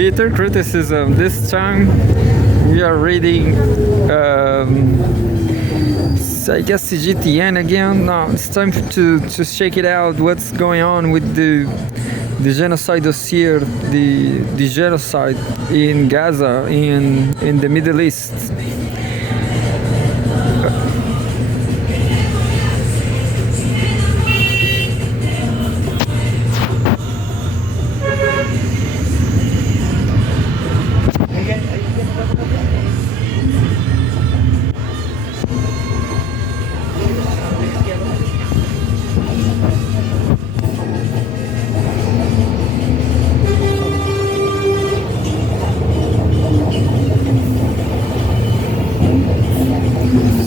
bitter criticism. This time we are reading, I guess, CGTN again. No, it's time to check it out. What's going on with the genocide dossier, the genocide in Gaza, in the Middle East.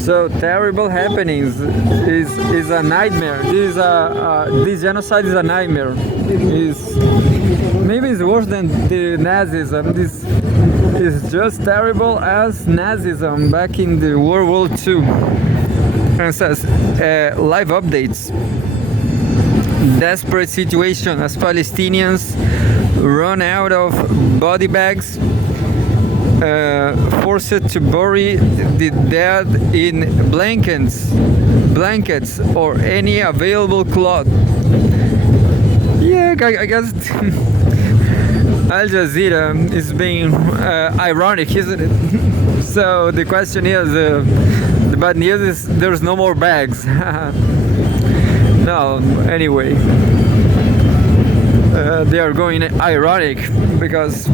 So terrible happenings is a nightmare. This genocide is a nightmare. Maybe it's worse than the Nazism. This is just terrible as Nazism back in the World War II. And it says live updates. Desperate situation as Palestinians run out of body bags. Forced to bury the dead in blankets or any available cloth. Yeah, I guess Al Jazeera is being ironic, isn't it? So the question is, the bad news is there's no more bags. No, anyway, they are going ironic because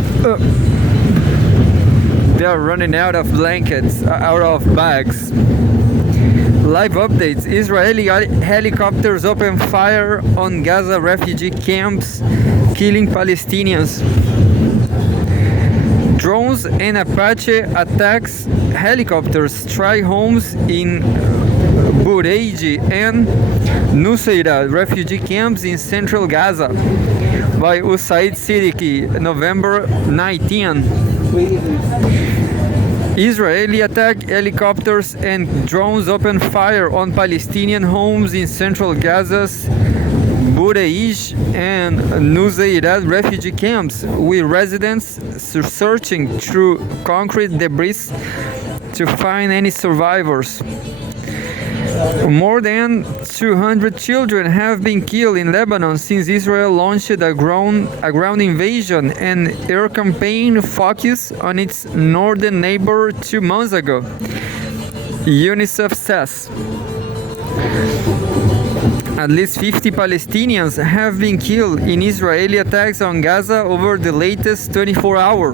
they are running out of blankets, out of bags. Live updates. Israeli helicopters open fire on Gaza refugee camps, killing Palestinians. Drones and Apache attacks helicopters strike homes in Bureiji and Nusayrat refugee camps in central Gaza. By Usaid Siddiqui, November 19. Israeli attack helicopters and drones open fire on Palestinian homes in central Gaza's Bureij and Nusayrat refugee camps, with residents searching through concrete debris to find any survivors. More than 200 children have been killed in Lebanon since Israel launched a ground invasion and air campaign focused on its northern neighbor 2 months ago, UNICEF says. At least 50 Palestinians have been killed in Israeli attacks on Gaza over the latest 24-hour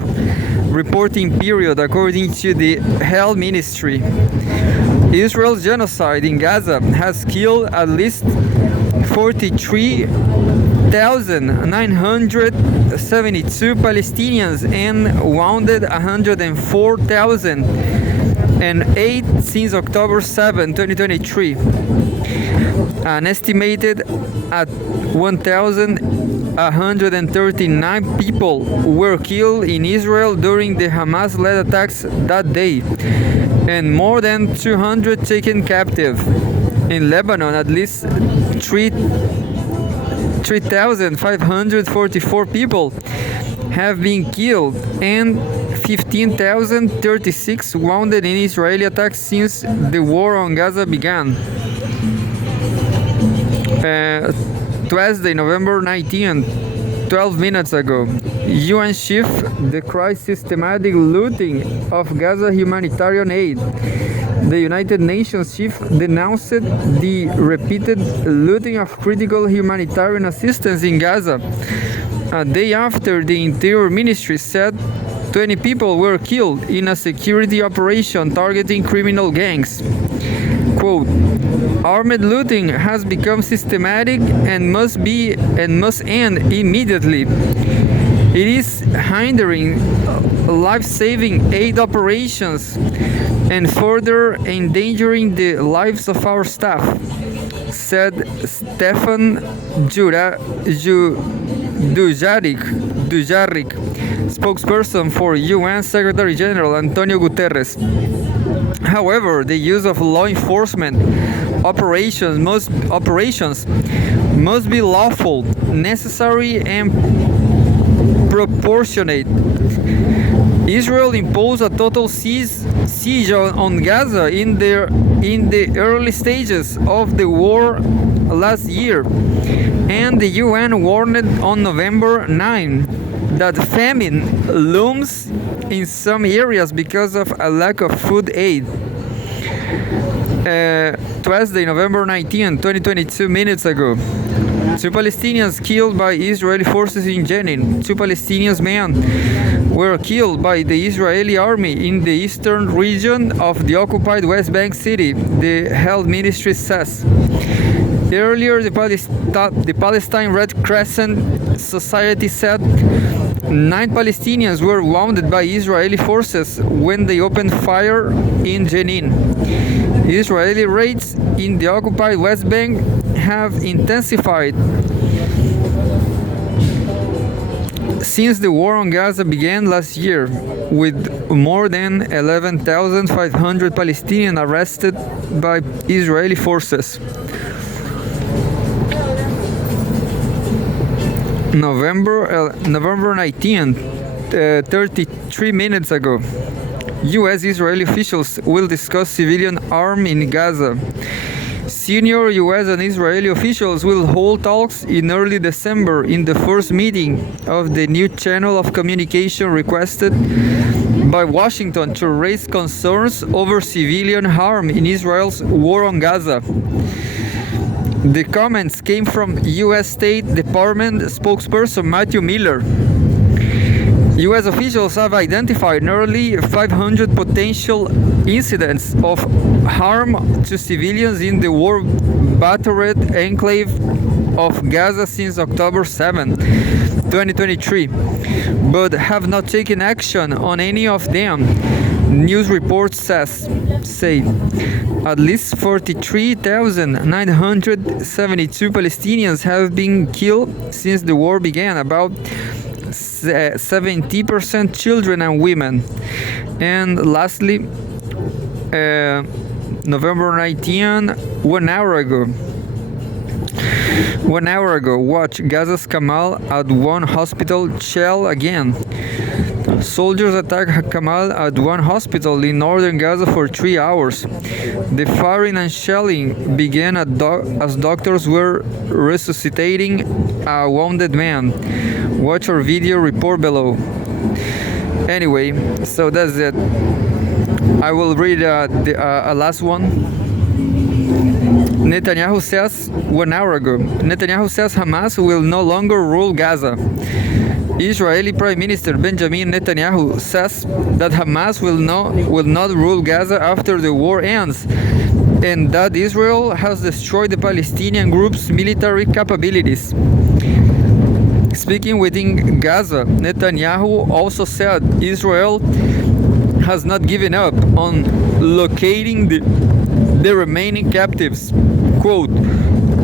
reporting period, according to the Health Ministry. Israel's genocide in Gaza has killed at least 43,972 Palestinians and wounded 104,008 since October 7, 2023. An estimated at 1,139 people were killed in Israel during the Hamas-led attacks that day, and more than 200 taken captive. In Lebanon, at least 3,544 people have been killed and 15,036 wounded in Israeli attacks since the war on Gaza began. Tuesday, November 19, 12 minutes ago, UN chief decries systematic looting of Gaza humanitarian aid. The United Nations chief denounced the repeated looting of critical humanitarian assistance in Gaza, a day after the Interior Ministry said 20 people were killed in a security operation targeting criminal gangs. Quote, armed looting has become systematic and must end immediately. It is hindering life-saving aid operations and further endangering the lives of our staff, said Stefan Dujarric, spokesperson for UN Secretary General Antonio Guterres. However, the use of law enforcement operations must be lawful, necessary, and proportionate, Israel imposed a total siege on Gaza in the early stages of the war last year, and the UN warned on November 9 that famine looms in some areas because of a lack of food aid. Tuesday, November 19, 2022, minutes ago. 2 Palestinians killed by Israeli forces in Jenin. 2 Palestinian men were killed by the Israeli army in the eastern region of the occupied West Bank city, the Health Ministry says. Earlier, the Palestine Red Crescent Society said 9 Palestinians were wounded by Israeli forces when they opened fire in Jenin. Israeli raids in the occupied West Bank have intensified since the war on Gaza began last year, with more than 11,500 Palestinians arrested by Israeli forces. November 19th, 33 minutes ago. U.S.-Israeli officials will discuss civilian arm in Gaza. Senior U.S. and Israeli officials will hold talks in early December in the first meeting of the new channel of communication requested by Washington to raise concerns over civilian harm in Israel's war on Gaza. The comments came from U.S. State Department spokesperson Matthew Miller. U.S. officials have identified nearly 500 potential incidents of harm to civilians in the war-battered enclave of Gaza since October 7, 2023, but have not taken action on any of them. News reports say at least 43,972 Palestinians have been killed since the war began, about 70% children and women. And lastly, November 19, 1 hour ago, watch Gaza's Kamal Adwan hospital shell again. Soldiers attacked Kamal Adwan hospital in northern Gaza for 3 hours. The firing and shelling began as doctors were resuscitating a wounded man. Watch our video report below. Anyway, so that's it. I will read the last one. Netanyahu says 1 hour ago. Netanyahu says Hamas will no longer rule Gaza. Israeli Prime Minister Benjamin Netanyahu says that Hamas will not rule Gaza after the war ends, and that Israel has destroyed the Palestinian group's military capabilities. Speaking within Gaza, Netanyahu also said Israel has not given up on locating the remaining captives. Quote,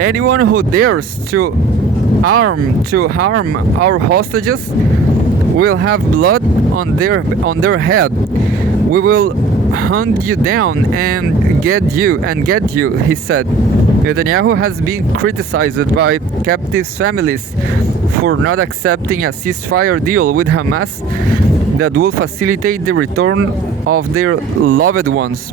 anyone who dares to harm our hostages will have blood on their head. We will hunt you down and get you, he said. Netanyahu has been criticized by captives' families for not accepting a ceasefire deal with Hamas that will facilitate the return of their loved ones.